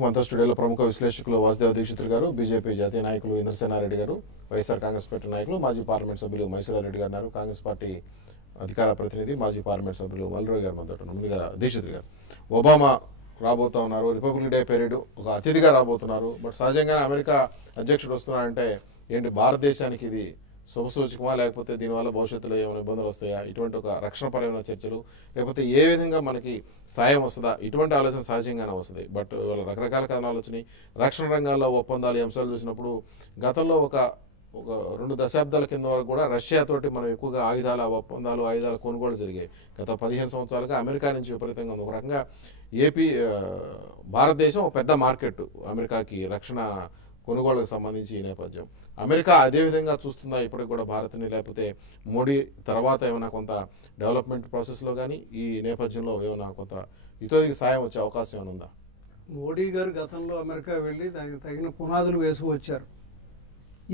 మనతో స్టూడియోలో ప్రముఖ విశ్లేషకులు వాసుదేవ దీక్షితులు గారు, బీజేపీ జాతీయ నాయకులు ఇంద్రసేనారెడ్డి గారు, వైఎస్ఆర్ కాంగ్రెస్ పార్టీ నాయకులు మాజీ పార్లమెంట్ సభ్యులు మైసూరారెడ్డి గారు ఉన్నారు. కాంగ్రెస్ పార్టీ అధికార ప్రతినిధి మాజీ పార్లమెంట్ సభ్యులు మల్రోయ్ గారు మనతో ఉన్నారు. ముందుగా దీక్షితులు గారు, ఒబామా రాబోతా ఉన్నారు, రిపబ్లిక్ డే పీరియడ్ ఒక అతిథిగా రాబోతున్నారు. బట్ సహజంగానే అమెరికా అధ్యక్షుడు వస్తున్నారంటే ఏంటి భారతదేశానికి ఇది శుభసూచకమా, లేకపోతే దీనివల్ల భవిష్యత్తులో ఏమైనా ఇబ్బందులు వస్తాయా, ఇటువంటి ఒక రక్షణపరమైన చర్చలు, లేకపోతే ఏ విధంగా మనకి సాయం వస్తుందా, ఇటువంటి ఆలోచన సహజంగానే వస్తుంది. బట్ రకరకాల కథనాలు వచ్చినాయి. రక్షణ రంగాల్లో ఒప్పందాలు ఈ అంశాలు చూసినప్పుడు గతంలో ఒక 2 దశాబ్దాల కింద వరకు కూడా రష్యాతోటి మనం ఎక్కువగా ఆయుధాల ఒప్పందాలు, ఆయుధాల కొనుగోలు జరిగాయి. గత 15 సంవత్సరాలుగా అమెరికా నుంచి విపరీతంగా ఉంది. ఒక రకంగా భారతదేశం ఒక పెద్ద మార్కెట్ అమెరికాకి రక్షణ కొనుగోలుకు సంబంధించి ఈ నేపథ్యం. అమెరికా అదే విధంగా చూస్తుందా ఇప్పటికి కూడా భారత్ని, లేకపోతే మోడీ తర్వాత ఏమైనా కొంత డెవలప్మెంట్ ప్రాసెస్లో కానీ ఈ నేపథ్యంలో ఏమైనా కొంత ఇతోదికి సాయం వచ్చే అవకాశం ఏమైనా ఉందా? మోడీ గారు గతంలో అమెరికా వెళ్ళి దానికి తగిన పునాదులు వేసి వచ్చారు.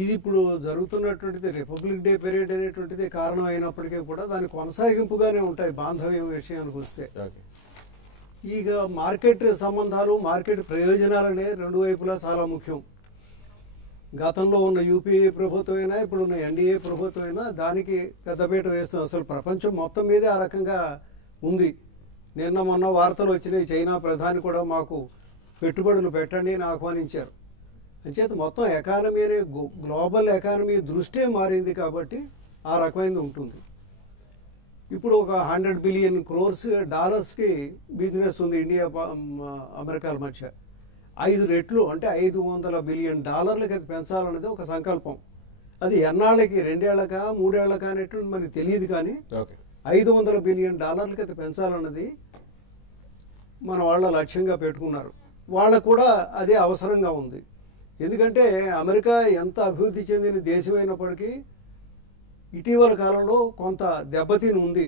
ఇది ఇప్పుడు జరుగుతున్నటువంటిది రిపబ్లిక్ డే పీరియడ్ అనేటువంటిది కారణం అయినప్పటికీ కూడా దాని కొనసాగింపుగానే ఉంటాయి బాంధవ్యం విషయానికి వస్తే. ఇక మార్కెట్ సంబంధాలు, మార్కెట్ ప్రయోజనాలు అనేది రెండు వైపులా చాలా ముఖ్యం. గతంలో ఉన్న యూపీఏ ప్రభుత్వం అయినా ఇప్పుడు ఉన్న ఎన్డీఏ ప్రభుత్వం అయినా దానికి పెద్దపీట వేస్తుంది. అసలు ప్రపంచం మొత్తం మీదే ఆ రకంగా ఉంది. నిన్న మొన్న వార్తలు వచ్చినాయి, చైనా ప్రధాని కూడా మాకు పెట్టుబడులు పెట్టండి అని ఆహ్వానించారు. అంచేత మొత్తం ఎకానమీ అనే గ్లోబల్ ఎకానమీ దృష్టే మారింది కాబట్టి ఆ రకమైనది ఉంటుంది. ఇప్పుడు ఒక 100 బిలియన్ క్రోర్స్ డాలర్స్కి బిజినెస్ ఉంది ఇండియా అమెరికాల మధ్య. 5 రెట్లు అంటే $500 బిలియన్ అది పెంచాలన్నది ఒక సంకల్పం. అది ఎన్నాళ్ళకి, 2 ఏళ్లకా 3 ఏళ్లకా అనేటువంటి మనకి తెలియదు. కానీ $500 బిలియన్ అది పెంచాలన్నది మన వాళ్ళ లక్ష్యంగా పెట్టుకున్నారు. వాళ్ళకు కూడా అదే అవసరంగా ఉంది. ఎందుకంటే అమెరికా ఎంత అభివృద్ధి చెందిన దేశమైనప్పటికీ ఇటీవల కాలంలో కొంత దెబ్బతిని ఉంది.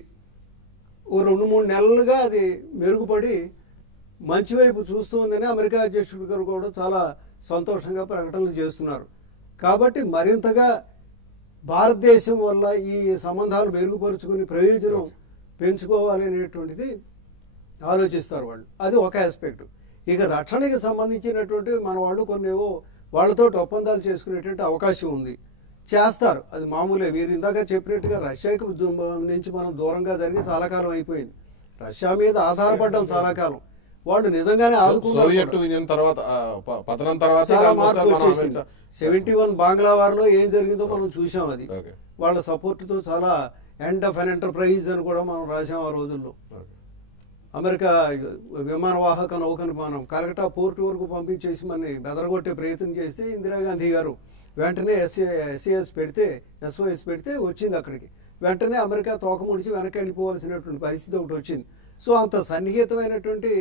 ఓ 2-3 నెలలుగా అది మెరుగుపడి మంచి వైపు చూస్తుందని అమెరికా అధ్యక్షుడు గారు కూడా చాలా సంతోషంగా ప్రకటనలు చేస్తున్నారు. కాబట్టి మరింతగా భారతదేశం వల్ల ఈ సంబంధాలు మెరుగుపరుచుకుని ప్రయోజనం పెంచుకోవాలి అనేటువంటిది ఆలోచిస్తారు వాళ్ళు. అది ఒక ఆస్పెక్ట్. ఇక రక్షణకి సంబంధించినటువంటి మన వాళ్ళు కొన్నేవో వాళ్ళతో ఒప్పందాలు చేసుకునేటువంటి అవకాశం ఉంది, చేస్తారు. అది మామూలే. మీరు ఇందాక చెప్పినట్టుగా రష్యాకి నుంచి మనం దూరంగా జరిగి చాలా కాలం అయిపోయింది. రష్యా మీద ఆధారపడ్డాం చాలా కాలం. వాళ్ళు నిజంగానే ఆదుకున్నారు. చాలా మార్పు వచ్చేసింది. 71 బాంగ్లా వార్లో ఏం జరిగిందో మనం చూసాం. అది వాళ్ళ సపోర్టుతో చాలా ఎండ్ ఆఫ్ అన్ ఎంటర్ప్రైజ్ అని కూడా మనం రాసాం ఆ రోజుల్లో. అమెరికా విమానవాహక నౌకను మనం కలకట్టా పోర్టు వరకు పంపించేసి మనని బెదరగొట్టే ప్రయత్నం చేస్తే ఇందిరాగాంధీ గారు వెంటనే ఎస్ఓఎస్ పెడితే వచ్చింది అక్కడికి. వెంటనే అమెరికా తోకముడిచి వెనక్కి వెళ్ళిపోవాల్సినటువంటి పరిస్థితి ఒకటి వచ్చింది. సో అంత సన్నిహితమైనటువంటి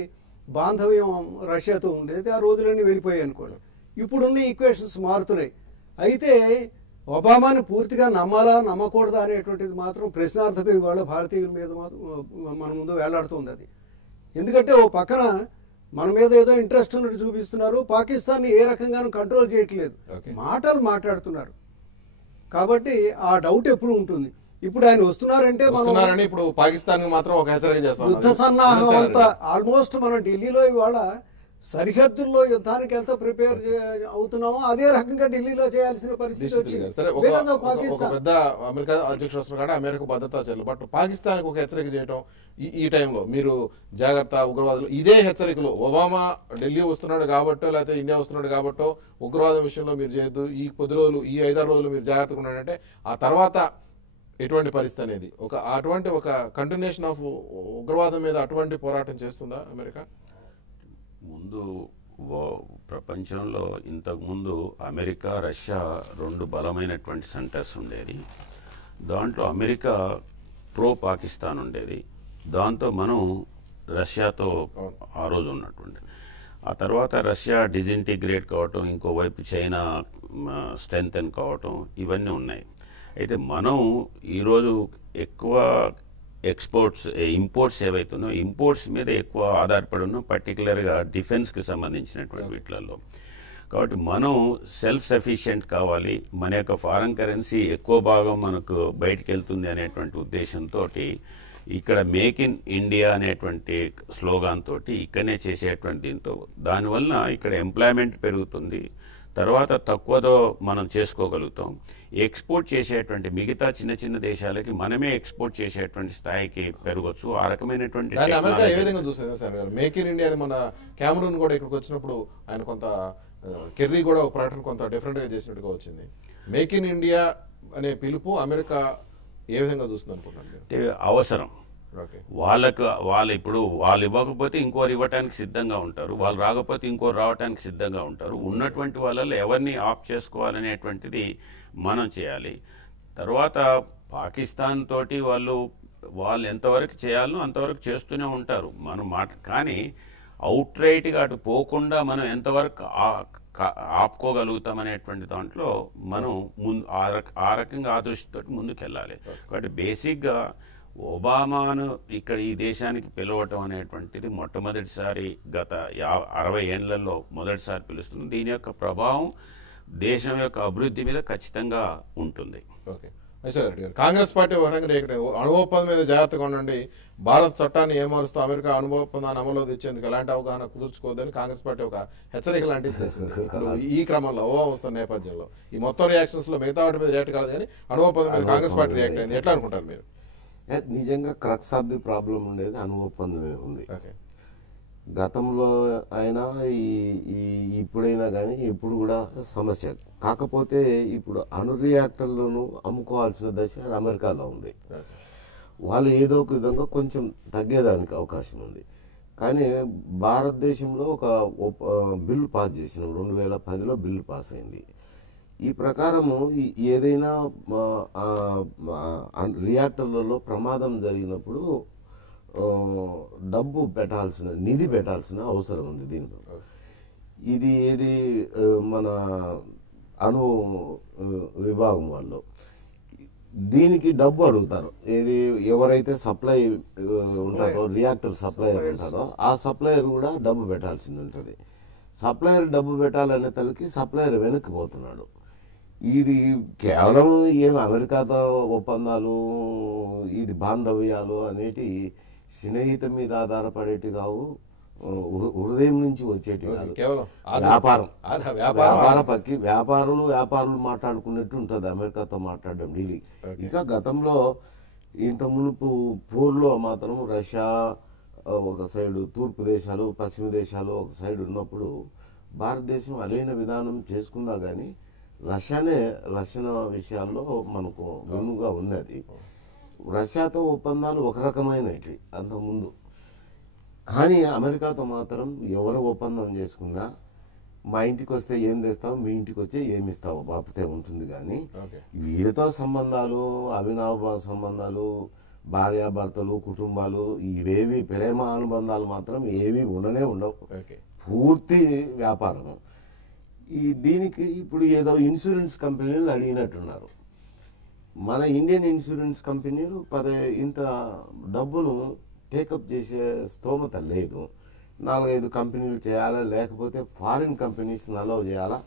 బాంధవ్యం రష్యాతో ఉండేది. ఆ రోజులన్నీ వెళ్ళిపోయాయి అనుకోండి. ఇప్పుడున్న ఈక్వేషన్స్ మారుతున్నాయి. అయితే ఒబామాని పూర్తిగా నమ్మాలా నమ్మకూడదా అనేటువంటిది మాత్రం ప్రశ్నార్థకం ఇవాళ భారతీయుల మీద మన ముందు వేలాడుతుంది. అది ఎందుకంటే ఓ పక్కన మన మీద ఏదో ఇంట్రెస్ట్ ఉన్నట్టు చూపిస్తున్నారు, పాకిస్తాన్ని ఏ రకంగానూ కంట్రోల్ చేయట్లేదు, మాటలు మాట్లాడుతున్నారు. కాబట్టి ఆ డౌట్ ఎప్పుడు ఉంటుంది. ఇప్పుడు ఆయన వస్తున్నారంటే మనం ఇప్పుడు పాకిస్తాన్ మాత్రం ఒక హెచ్చరిక చేస్తాం. యుద్ధ సన్నాహం అంతా ఆల్మోస్ట్ మనం ఢిల్లీలో ఇవాళ సరిహద్దుల్లో యుద్ధానికి ఎంత ప్రిపేర్ అవుతున్నామో అదే రకంగా ఢిల్లీలో చేయాల్సిన పరిస్థితి వచ్చింది. పెద్ద అమెరికా అధ్యక్షుడు వస్తున్నారు, అమెరికా భద్రతా చర్యలు. బట్ పాకిస్తాన్ ఒక హెచ్చరిక చేయడం ఈ టైంలో మీరు జాగ్రత్త ఉగ్రవాదులు, ఇదే హెచ్చరికలు ఒబామా ఢిల్లీ వస్తున్నాడు కాబట్టో, లేకపోతే ఇండియా వస్తున్నాడు కాబట్టో ఉగ్రవాదం విషయంలో మీరు చేయొద్దు, ఈ 10 రోజులు ఈ 5-6 రోజులు మీరు జాగ్రత్తగా ఉన్నాడంటే ఆ తర్వాత ఎటువంటి పరిస్థితి అనేది అటువంటి ఒక కంటిన్యూషన్ ఆఫ్ ఉగ్రవాదం మీద అటువంటి పోరాటం చేస్తుందా అమెరికా? ముందు ప్రపంచంలో ఇంతకుముందు అమెరికా, రష్యా 2 బలమైనటువంటి సెంటర్స్ ఉండేది. దాంట్లో అమెరికా ప్రో పాకిస్తాన్ ఉండేది. దాంతో మనం రష్యాతో ఆ రోజు ఉన్నటువంటి, ఆ తర్వాత రష్యా డిజింటిగ్రేట్ కావటం, ఇంకోవైపు చైనా స్ట్రెంగ్తెన్ కావటం, ఇవన్నీ ఉన్నాయి. అయితే మనం ఈరోజు ఎక్కువ ఇంపోర్ట్స్ ఏవైతున్నాయో ఇంపోర్ట్స్ మీద ఎక్కువ ఆధారపడి ఉన్నాం, పర్టికులర్గా డిఫెన్స్కి సంబంధించినటువంటి వీటిలలో. కాబట్టి మనం సెల్ఫ్ సఫిషియెంట్ కావాలి, మన యొక్క ఫారెన్ కరెన్సీ ఎక్కువ భాగం మనకు బయటికి వెళ్తుంది అనేటువంటి ఉద్దేశంతో ఇక్కడ మేక్ ఇన్ ఇండియా అనేటువంటి స్లోగాన్ తోటి ఇక్కడనే చేసేటువంటి దీంతో దానివల్ల ఇక్కడ ఎంప్లాయ్మెంట్ పెరుగుతుంది. తర్వాత తక్కువతో మనం చేసుకోగలుగుతాం. ఎక్స్పోర్ట్ చేసేటువంటి మిగతా చిన్న చిన్న దేశాలకి మనమే ఎక్స్పోర్ట్ చేసేటువంటి స్థాయికి పెరగచ్చు. ఆ రకమైనటువంటి అమెరికా ఏ విధంగా చూస్తుంది సార్ గారు? మేక్ ఇన్ ఇండియా మన కెమెరూన్ కూడా ఇక్కడికి వచ్చినప్పుడు ఆయన కొంత కెర్రీ కూడా ఒక ప్రకటన కొంత డిఫరెంట్ గా చేసినట్టుగా వచ్చింది. మేక్ ఇన్ ఇండియా అనే పిలుపు అమెరికా ఏ విధంగా చూస్తుంది అనుకుంటున్నారు? అంటే అవసరం. వాళ్ళు ఇప్పుడు వాళ్ళు ఇవ్వకపోతే ఇంకోరు ఇవ్వటానికి సిద్ధంగా ఉంటారు, వాళ్ళు రాకపోతే ఇంకోరు రావటానికి సిద్ధంగా ఉంటారు. ఉన్నటువంటి వాళ్ళలో ఎవరిని ఆఫ్ చేసుకోవాలనేటువంటిది మనం చేయాలి. తర్వాత పాకిస్తాన్ తోటి వాళ్ళు ఎంతవరకు చేయాలనో అంతవరకు చేస్తూనే ఉంటారు మనం కానీ అవుట్ రైట్గా అటు పోకుండా మనం ఎంతవరకు ఆపుకోగలుగుతాం అనేటువంటి దాంట్లో మనం ఆ రకంగా ఆ దృష్టితో ముందుకెళ్ళాలి. కాబట్టి బేసిక్గా ఒబామాను ఇక్కడ ఈ దేశానికి పిలవటం అనేటువంటిది మొట్టమొదటిసారి గత 60 ఏళ్లలో మొదటిసారి పిలుస్తుంది. దీని యొక్క ప్రభావం దేశం యొక్క అభివృద్ధి మీద ఖచ్చితంగా ఉంటుంది. కాంగ్రెస్ పార్టీ అణు ఒప్పందం మీద జాగ్రత్తగా ఉండండి, భారత్ చట్టాన్ని ఏమారుస్తూ అమెరికా అణు ఒప్పందాన్ని అమలు తెచ్చేందుకు ఎలాంటి అవగాహన కుదుర్చుకోవద్దని కాంగ్రెస్ పార్టీ ఒక హెచ్చరిక లాంటిది చేసింది. ఈ క్రమంలో వస్తున్న నేపథ్యంలో ఈ మొత్తం రియాక్షన్స్ లో మిగతా వాటి మీద రియాక్ట్ కాదు కానీ అణు ఒప్పందం మీద కాంగ్రెస్ పార్టీ రియాక్ట్ అయింది. ఎట్లా అనుకుంటారు మీరు? నిజంగా క్రక్స్ ఆఫ్ ది ప్రాబ్లం ఉండేది అణు ఒప్పందమే ఉంది. గతంలో అయినా ఇప్పుడైనా కానీ ఇప్పుడు కూడా సమస్య. కాకపోతే ఇప్పుడు అణు రియాక్టర్లను అమ్ముకోవాల్సిన దశ అమెరికాలో ఉంది. వాళ్ళు ఏదో ఒక విధంగా కొంచెం తగ్గేదానికి అవకాశం ఉంది. కానీ భారతదేశంలో ఒక బిల్లు పాస్ చేసినాం, 2010లో బిల్లు పాస్ అయింది. ఈ ప్రకారము ఏదైనా రియాక్టర్లలో ప్రమాదం జరిగినప్పుడు నిధి పెట్టాల్సిన అవసరం ఉంది దీనిలో. ఇది ఏది మన అణు విభాగం వాళ్ళు దీనికి డబ్బు అడుగుతారు. ఏది ఎవరైతే సప్లై ఉంటారో రియాక్టర్ సప్లయర్ ఉంటారో ఆ సప్లయర్ కూడా డబ్బు పెట్టాల్సింది ఉంటుంది. సప్లయర్ డబ్బు పెట్టాలనే తలకి సప్లయర్ వెనక్కి పోతున్నాడు. ఇది కేవలం ఏమి అమెరికాతో ఒప్పందాలు, ఇది బాంధవ్యాలు అనేటి స్నేహితం మీద ఆధారపడేటి కావు, హృదయం నుంచి వచ్చేటి కాదు. వ్యాపారులు మాట్లాడుకున్నట్టు ఉంటుంది అమెరికాతో మాట్లాడడం డీలీ. ఇంకా గతంలో ఇంత మునుపు పోర్లో మాత్రం రష్యా ఒక సైడు, తూర్పు దేశాలు పశ్చిమ దేశాలు ఒక సైడ్ ఉన్నప్పుడు భారతదేశం అలైన విధానం చేసుకున్నా కానీ రష్యన్ విషయాల్లో మనకు వెనుగా ఉన్నది. రష్యాతో ఒప్పందాలు ఒక రకమైనవి అంతకుముందు. కానీ అమెరికాతో మాత్రం ఎవరు ఒప్పందం చేసుకున్నా మా ఇంటికి వస్తే ఏం తెస్తావు, మీ ఇంటికి వచ్చే ఏమి ఇస్తావు బాపితే ఉంటుంది. కానీ వీరితో సంబంధాలు, అవినాభావ సంబంధాలు, భార్యాభర్తలు, కుటుంబాలు, ఇవేవి ప్రేమ అనుబంధాలు మాత్రం ఏవి ఉండనే ఉండవు. పూర్తి వ్యాపారం. దీనికి ఇప్పుడు ఏదో ఇన్సూరెన్స్ కంపెనీలు అడిగినట్టున్నారు. మన ఇండియన్ ఇన్సూరెన్స్ కంపెనీలు ఇంత డబ్బును టేకప్ చేసే స్తోమత లేదు. 4-5 కంపెనీలు చేయాలా, లేకపోతే ఫారిన్ కంపెనీస్ అలౌ చేయాలా.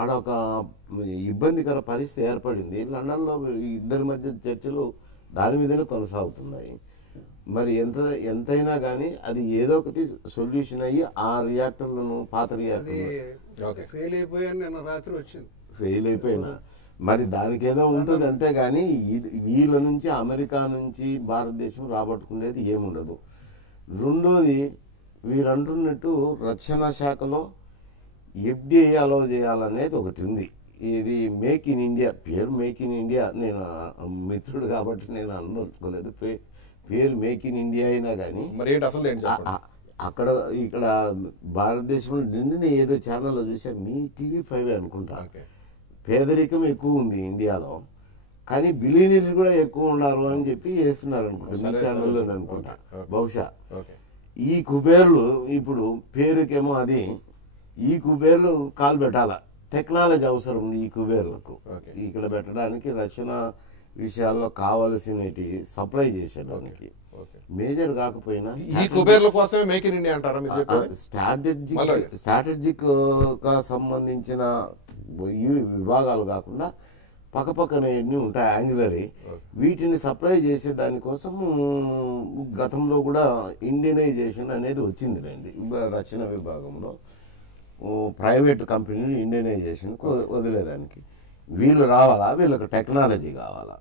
ఆడ ఒక ఇబ్బందికర పరిస్థితి ఏర్పడింది. లండన్లో ఇద్దరి మధ్య చర్చలు దాని మీదనే కొనసాగుతున్నాయి. మరి ఎంతైనా కానీ అది ఏదో ఒకటి సొల్యూషన్ అయ్యి ఆ రియాక్టర్లను పాత రియాక్టర్లు ఫెయిల్ అయిపోయినా మరి దానికి ఏదో ఉంటుంది. అంతేగాని వీళ్ళ నుంచి అమెరికా నుంచి భారతదేశం రాబట్టుకునేది ఏముండదు. రెండోది వీరు అంటున్నట్టు రక్షణ శాఖలో ఎఫ్డిఐ అలౌ చేయాలనేది ఒకటి ఉంది. ఇది మేక్ ఇన్ ఇండియా పేరు మేక్ ఇన్ ఇండియా, నేను మిత్రుడు కాబట్టి నేను అనుకోలేదు. పేరు మేక్ ఇన్ ఇండియా అయినా కానీ అక్కడ ఇక్కడ భారతదేశంలో నిన్న ఏదో ఛానల్లో చూసా, మీ TV5 అనుకుంటా, పేదరికం ఎక్కువ ఉంది ఇండియాలో కానీ బిలియనీర్స్ కూడా ఎక్కువ ఉన్నారు అని చెప్పి చేస్తున్నారు అనుకుంటా, మీ ఛానల్లో అనుకుంటా బహుశా. ఈ కుబేర్లు ఇప్పుడు పేరుకేమో అది, ఈ కుబేర్లు కాలు పెట్టాలా, టెక్నాలజీ అవసరం ఉంది ఈ కుబేర్లకు. ఇక్కడ పెట్టడానికి రక్షణ విషయాల్లో కావలసినవి సప్లై చేసేదానికి మేజర్ కాకపోయినా ఈ కుబేర్ల కోసమే మేక్ ఇన్ ఇండియా అంటారా? స్ట్రాటజిక్ గా సంబంధించిన విభాగాలు కాకుండా పక్కపక్కన ఎన్ని ఉంటాయి యాంగులరీ, వీటిని సప్లై చేసే దానికోసం గతంలో కూడా ఇండియనైజేషన్ అనేది వచ్చిందిలేండి. రక్షణ విభాగంలో ప్రైవేట్ కంపెనీని ఇండియనైజేషన్ వదిలేదానికి వీళ్ళు రావాలా, వీళ్ళకి టెక్నాలజీ కావాలా.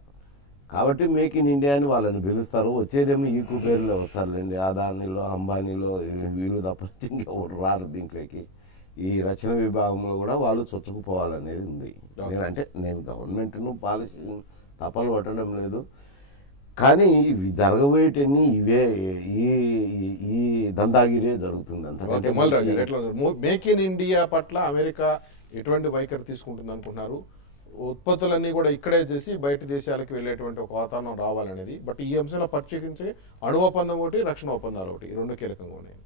కాబట్టి మేక్ ఇన్ ఇండియా అని వాళ్ళని పిలుస్తారు. వచ్చేదేమో ఈకు పేర్లో వస్తారులేండి, అదానీలో అంబానీలో వీళ్ళు తప్ప ఇంకెవరు రారు దీంట్లోకి. ఈ రక్షణ విభాగంలో కూడా వాళ్ళు చొచ్చుకుపోవాలనేది ఉంది. నేను గవర్నమెంట్ను పాలసీ తపాలు పట్టడం లేదు, కానీ ఇవి జరగబోయేటన్ని ఇవే ఈ దందాగిరే జరుగుతుంది. అంతకంటే మేక్ ఇన్ ఇండియా పట్ల అమెరికా ఎటువంటి వైఖరి తీసుకుంటుంది అనుకుంటున్నారు? ఉత్పత్తులన్నీ కూడా ఇక్కడే చేసి బయట దేశాలకు వెళ్ళేటువంటి ఒక వాతావరణం రావాలనేది. బట్ ఈ అంశంలో ప్రత్యేకించి అణు ఒప్పందం ఒకటి, రక్షణ ఒప్పందాలు ఒకటి, ఈ రెండు కీలకంగా ఉన్నాయి.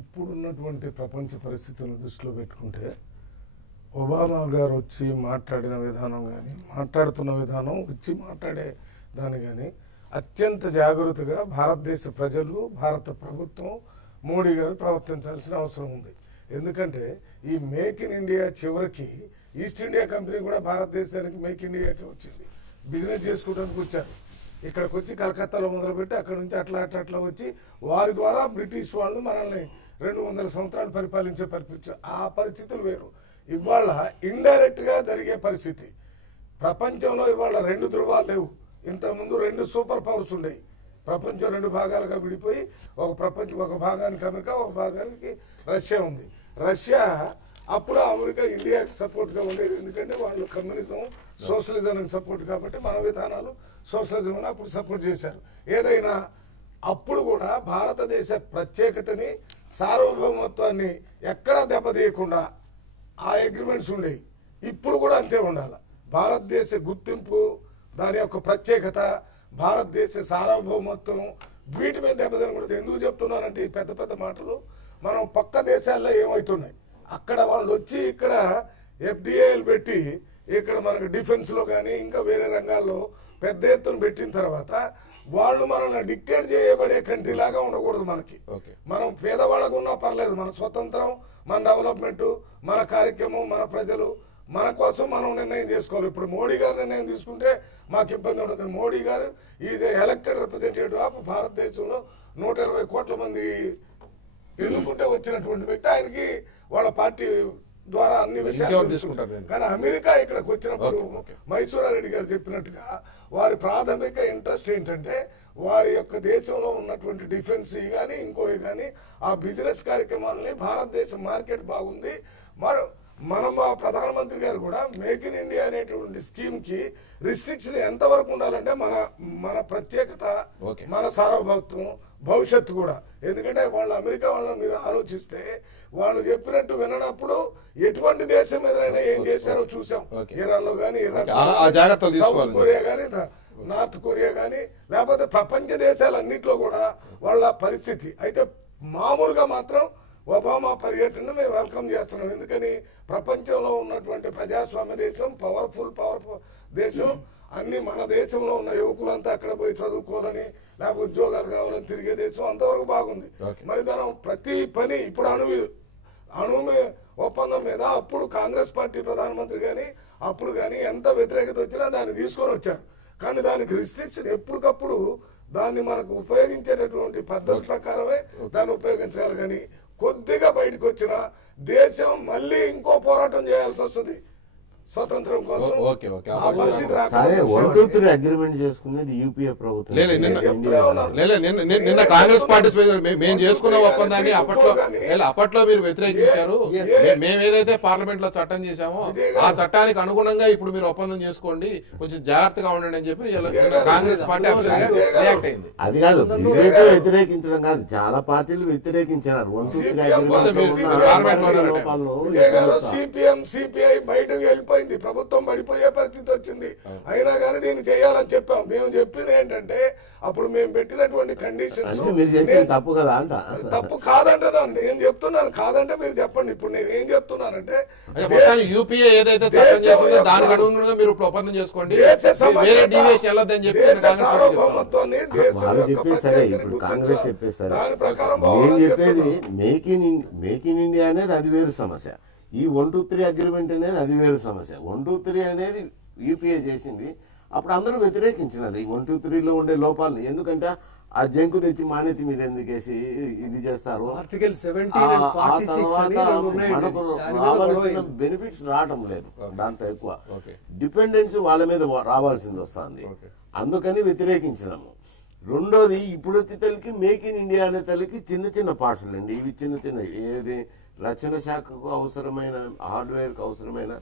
ఇప్పుడున్నటువంటి ప్రపంచ పరిస్థితులను దృష్టిలో పెట్టుకుంటే ఒబామా గారు వచ్చి మాట్లాడిన విధానం కానీ, మాట్లాడుతున్న విధానం, వచ్చి మాట్లాడే దాని కానీ అత్యంత జాగ్రత్తగా భారతదేశ ప్రజలు, భారత ప్రభుత్వం, మోడీ గారు ప్రవర్తించాల్సిన అవసరం ఉంది. ఎందుకంటే ఈ మేక్ ఇన్ ఇండియా చివరికి ఈస్ట్ ఇండియా కంపెనీ కూడా భారతదేశానికి మేక్ ఇండియాకి వచ్చింది. బిజినెస్ చేసుకోవడానికి వచ్చారు. ఇక్కడికి వచ్చి కలకత్తాలో మొదలుపెట్టి అక్కడ నుంచి అట్లా వచ్చి వారి ద్వారా బ్రిటిష్ వాళ్ళు మనల్ని 200 సంవత్సరాలు పరిపాలించారు. ఆ పరిస్థితులు వేరు. ఇవాళ ఇండైరెక్ట్ గా జరిగే పరిస్థితి ప్రపంచంలో ఇవాళ 2 ధృవాలు లేవు. ఇంతకుముందు 2 సూపర్ పవర్స్ ఉండేవి. ప్రపంచం 2 భాగాలుగా విడిపోయి ఒక భాగానికి అమెరికా, ఒక భాగానికి రష్యా ఉంది. రష్యా అప్పుడు అమెరికా ఇండియాకి సపోర్ట్ గా ఉండేది, ఎందుకంటే వాళ్ళు కమ్యూనిజం, సోషలిజానికి సపోర్ట్ కాబట్టి మన విధానాలు సోషలిజం అని అప్పుడు సపోర్ట్ చేశారు. ఏదైనా అప్పుడు కూడా భారతదేశ ప్రత్యేకతని, సార్వభౌమత్వాన్ని ఎక్కడా దెబ్బతీయకుండా ఆ అగ్రిమెంట్స్ ఉండేవి. ఇప్పుడు కూడా అంతే ఉండాలి. భారతదేశ గుర్తింపు, దాని యొక్క ప్రత్యేకత, భారతదేశ సార్వభౌమత్వం, వీటి మీద దెబ్బతినకూడదు. ఎందుకు చెప్తున్నానంటే ఈ పెద్ద పెద్ద మాటలు మనం పక్క దేశాల్లో ఏమవుతున్నాయి, అక్కడ వాళ్ళు వచ్చి ఇక్కడ ఎఫ్డిఏలు పెట్టి ఇక్కడ మనకు డిఫెన్స్ లో కానీ ఇంకా వేరే రంగాల్లో పెద్ద ఎత్తున పెట్టిన తర్వాత వాళ్ళు మనల్ని డిక్టేట్ చేయబడే కంట్రీ లాగా ఉండకూడదు. మనకి మనం పేదవాళ్ళకు ఉన్నా పర్లేదు, మన స్వతంత్రం, మన డెవలప్మెంట్, మన కార్యక్రమం, మన ప్రజలు, మన కోసం మనం నిర్ణయం చేసుకోవాలి. ఇప్పుడు మోడీ గారు నిర్ణయం తీసుకుంటే మాకు ఇబ్బంది ఉండదు. మోడీ గారు ఈజ్ ఎలక్టెడ్ రిప్రజెంటేటివ్ ఆఫ్ భారతదేశంలో 120 కోట్ల మంది ఎన్నుకుంటే వచ్చినటువంటి వ్యక్తి. ఆయనకి వాళ్ళ పార్టీ ద్వారా అన్ని విషయాలు తీసుకుంటారు. కానీ అమెరికా ఇక్కడికి వచ్చినప్పుడు మైసూరారెడ్డి గారు చెప్పినట్టుగా వారి ప్రాథమిక ఇంట్రెస్ట్ ఏంటంటే వారి యొక్క దేశంలో ఉన్నటువంటి డిఫెన్స్ కానీ ఇంకోవి కానీ ఆ బిజినెస్ కార్యక్రమాలని, భారతదేశ మార్కెట్ బాగుంది. మనం ప్రధానమంత్రి గారు కూడా మేక్ ఇన్ ఇండియా అనేటువంటి స్కీమ్ కి రిస్ట్రిక్షన్ ఎంతవరకు ఉండాలంటే మన ప్రత్యేకత, మన సార్వభౌమత్వం, భవిష్యత్తు కూడా. ఎందుకంటే వాళ్ళు అమెరికా వాళ్ళని మీరు ఆలోచిస్తే వాళ్ళు చెప్పినట్టు వినప్పుడు ఎటువంటి దేశం ఎదురైనా ఏం చేశారో చూసాం. ఇరాన్ లో కానీ, సౌత్ కొరియా కానీ, నార్త్ కొరియా కానీ, లేకపోతే ప్రపంచ దేశాలన్నింటిలో కూడా వాళ్ళ పరిస్థితి. అయితే మామూలుగా మాత్రం ఒబామా పర్యటన మేము వెల్కమ్ చేస్తున్నాం. ఎందుకని ప్రపంచంలో ఉన్నటువంటి ప్రజాస్వామ్య దేశం, పవర్ఫుల్ దేశం, అన్ని మన దేశంలో ఉన్న యువకులంతా అక్కడ పోయి చదువుకోవాలని, లేకపోతే ఉద్యోగాలు కావాలని తిరిగే దేశం, అంతవరకు బాగుంది. మరి దాని ప్రతి పని ఇప్పుడు అణు ఒప్పందం మీద అప్పుడు కాంగ్రెస్ పార్టీ ప్రధానమంత్రి కానీ అప్పుడు కానీ ఎంత వ్యతిరేకత వచ్చినా దాన్ని తీసుకొని వచ్చారు. కానీ దానికి రిస్ట్రిక్షన్ ఎప్పటికప్పుడు దాన్ని మనకు ఉపయోగించేటటువంటి పద్ధతి ప్రకారమే దాన్ని ఉపయోగించాలి. కానీ కొద్దిగా బయటకు వచ్చిన దేశం మళ్ళీ ఇంకో పోరాటం చేయాల్సి వస్తుంది స్వతంత్రం కోసం. కానీ 123 అగ్రిమెంట్ చేసుకునేది యూపీఏ ప్రభుత్వం. నిన్న కాంగ్రెస్ పార్టీ మేము చేసుకున్న ఒప్పందాన్ని అప్పట్లో మీరు వ్యతిరేకించారు. మేము ఏదైతే పార్లమెంట్ లో చట్టం చేశామో ఆ చట్టానికి అనుగుణంగా ఇప్పుడు మీరు ఒప్పందం చేసుకోండి, కొంచెం జాగ్రత్తగా ఉండండి అని చెప్పి కాంగ్రెస్ పార్టీ రియాక్ట్ అయింది. అది కాదు బీజేపీ వ్యతిరేకించడం కాదు, చాలా పార్టీలు వ్యతిరేకించారు 123 లోపాలను. సిపిఎం, సిపిఐ బయటకు వెళ్ళిపోయింది, ప్రభుత్వం పడిపోయే పరిస్థితి వచ్చింది. అయినా కానీ దీన్ని చేయాలని చెప్పాం. మేము చెప్పింది ఏంటంటే అప్పుడు మేము పెట్టినటువంటి కండిషన్స్ తప్పు కదా అంట. తప్పు కాదంటున్నా, నేను చెప్తున్నాను. కాదంటే మీరు చెప్పండి. ఇప్పుడు నేను ఏం చెప్తున్నానంటే యూపీఏ ఏదైతే చట్టం చేసిందో దానికి అనుగుణంగా మీరు ఒప్పందం చేసుకోండి, సార్వభౌమత్వాన్ని చెప్పేసరే. ఇప్పుడు కాంగ్రెస్ చెప్పేసరే. నేను చెప్పేది మేక్ ఇన్ ఇండియా అనేది అది వేరు సమస్య, ఈ 123 అగ్రిమెంట్ అనేది అది వేరు సమస్య. 123 అనేది యూపీఏ చేసింది. అప్పుడు అందరూ వ్యతిరేకించినారు ఈ 1, 2, 3లో ఉండే లోపాలని. ఎందుకంటే ఆ జంకు తెచ్చి మానేతి మీద ఎందుకేసి ఇది చేస్తారు. ఆర్టికల్ 17 and 46 అని రెండు ఉన్నాయండి. మనకు దాని మీద రావాల్సిన గొడవ బెనిఫిట్స్ రావటం లేదు, దాంట్లో ఎక్కువ ఓకే డిపెండెన్సీ వాళ్ళ మీద రావాల్సింది వస్తుంది. ఓకే. అందుకని వ్యతిరేకించినాము. రెండోది ఇప్పుడు వచ్చే తల్లికి మేక్ ఇన్ ఇండియా అనే తల్లికి చిన్న చిన్న పార్ట్స్ అండి. ఇవి చిన్న చిన్న ఏది రక్షణ శాఖకు అవసరమైన హార్డ్వేర్కి అవసరమైన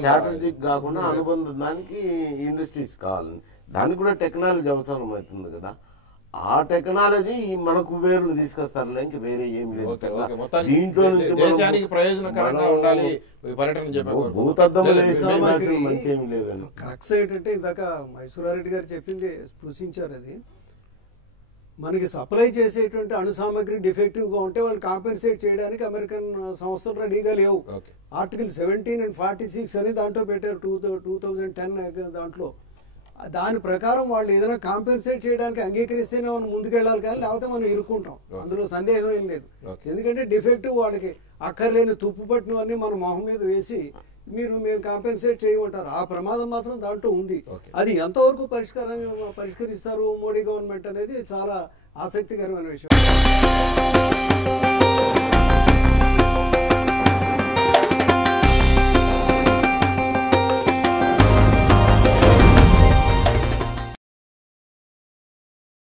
స్ట్రాటజిక్ కాకుండా అనుబంధం దానికి ఇండస్ట్రీస్ కావాలి. దానికి కూడా టెక్నాలజీ అవసరం అవుతుంది కదా. ఆ టెక్నాలజీ మనకు వేర్లు తీసుకొస్తారు, ఇంక వేరే ఏం లేదు. Okay, okay. మొత్తానికి దీంట్లో నుంచి దేశానికి ప్రయోజనకరంగా ఉండాలి ఈ పర్యటన చెప్పారు. భూతద్దములు లేదు, వేసిన సామాగ్రి మంచి ఏమి లేదండి. క్రక్స్ ఏంటంటే ఇందాక మైసూరారెడ్డి గారు చెప్పింది స్పృశించారు. అది మనకి సప్లై చేసేటువంటి అణు సామాగ్రి డిఫెక్టివ్ గా ఉంటే వాళ్ళు కాంపెన్సేట్ చేయడానికి అమెరికన్ సంస్థలు రెడీగా లేవు. ఓకే. ఆర్టికల్ 17 and 46 అని దాంట్లో పెట్టారు 2010 దాంట్లో. దాని ప్రకారం వాళ్ళు ఏదైనా కాంపెన్సేట్ చేయడానికి అంగీకరిస్తేనే మనం ముందుకెళ్ళాలి, కానీ లేకపోతే మనం ఇరుక్కుంటాం. అందులో సందేహం ఏం లేదు. ఎందుకంటే డిఫెక్టివ్ వాళ్ళకి అక్కర్లేని తుప్పు పట్టినవన్నీ మన మొహం మీద వేసి మేము కాంపెన్సేట్ చేయమంటారు. ఆ ప్రమాదం మాత్రం దాంట్లో ఉంది. అది ఎంతవరకు పరిష్కరిస్తారు మోడీ గవర్నమెంట్ అనేది చాలా ఆసక్తికరమైన విషయం.